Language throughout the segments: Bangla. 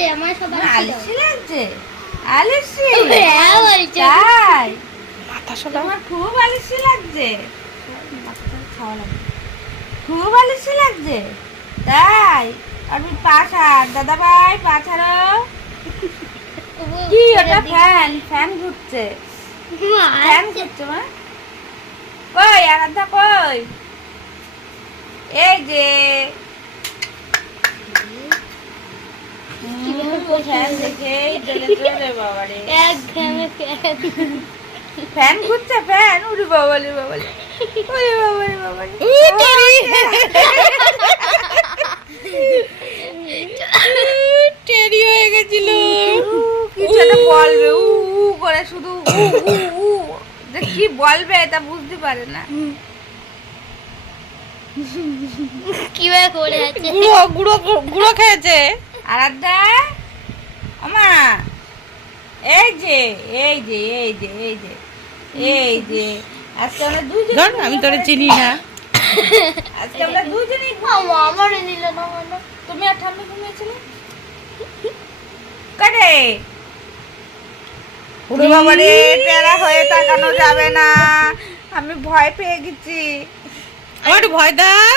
লাগছে, আমার সব আলিশি লাগছে। আলিশি হ্যাঁ বলছে। তাই মাথা সব তোমার খুব আলিশি লাগছে। খাওয়া লাগবে। খুব আলিশি লাগছে তাই। আমি পাছার দাদা ভাই পাছারো কি ওটা ফ্যান ফ্যান ঘুরছে ফ্যান ঘুরছে মা কই আরাধ্যা কই এই যে ফ্যান দেখেই চলে বাবারে ফ্যান ঘুরছে ফ্যান উড়ি বাবালে বাবালে ওরে বাবারে বাবালে টেরি হয়ে গেছিল। কিছু একটা বলবে উ উ করে শুধু উ উ উ যে কি বলবে তা বুঝতে পারে না। কিভাবে করে আছে? গুঁড়ো গুঁড়ো গুঁড়ো খেয়েছে। আরাধ্যা আমা এই যে এই যে এই যে এই যে এই যে আজকে আমরা দুজন ধর আমি তোরে চিনি না। আজকে আমরা দুজনেই আমার নিল না মানে তুমি আর ঠাম্মি ঘুমিয়েছিলে কাটে ওরে বাবা রে টেরা হয়ে তাকানো যাবে না আমি ভয় পেয়ে গেছি। আমার একটু ভয় দাও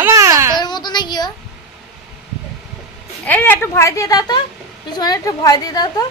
আমা। তোর মতো নাকি ও? এই একটু ভয় দিয়ে দাও তো পিছনে একটু ভয় দিয়ে দাও তো